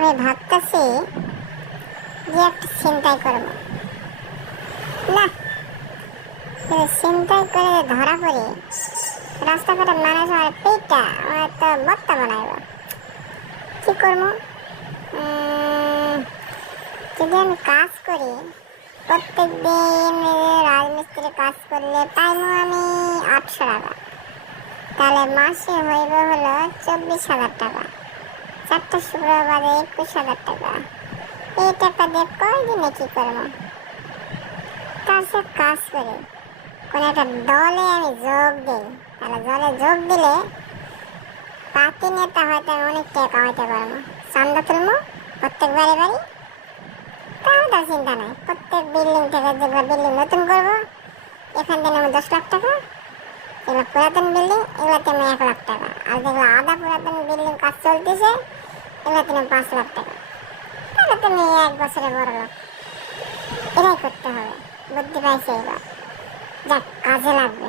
আমি ভাবতেছি যে একটা ছিনতাই করব। না, ছিনতাই করে ধরা পড়ি, রাস্তাঘাটে মানুষ আমার পেটটা আমার তো বত্তা বানাইব। কি করবো? যদি আমি কাজ করি, প্রত্যেক দিন রাজমিস্ত্রি কাজ করলে পাইমু আমি 800 টাকা, তাহলে মাসে হইব হলো 24,000 টাকা। 4টা শুক্রবারে 21,000 টাকা। এই টাকা দিয়ে কয়দিনে কি করবো? তার সে কাজ করি, কোন একটা দলে আমি যোগ দিই, তাহলে দলে যোগ দিলে পাতি নেতা হয়তো আমি অনেক টাকা কামাইতে পারবো। চান্দা তুলবো প্রত্যেক বাড়ি বাড়ি, তাও তার চিন্তা নাই। প্রত্যেক বিল্ডিং থেকে যেগুলো বিল্ডিং নতুন করবো, এখান থেকে আমি 10 লাখ টাকা, যেগুলো পুরাতন বিল্ডিং এগুলোতে আমি 1 লাখ টাকা, আর যেগুলো আধা পুরাতন বিল্ডিং কাজ চলতেছে এগুলোতে আমি 5 লাখ টাকা। তাহলে তুমি 1 বছরে বড় লোক। এটাই করতে হবে, বুদ্ধি পাইছে এবার, যাক কাজে লাগবে।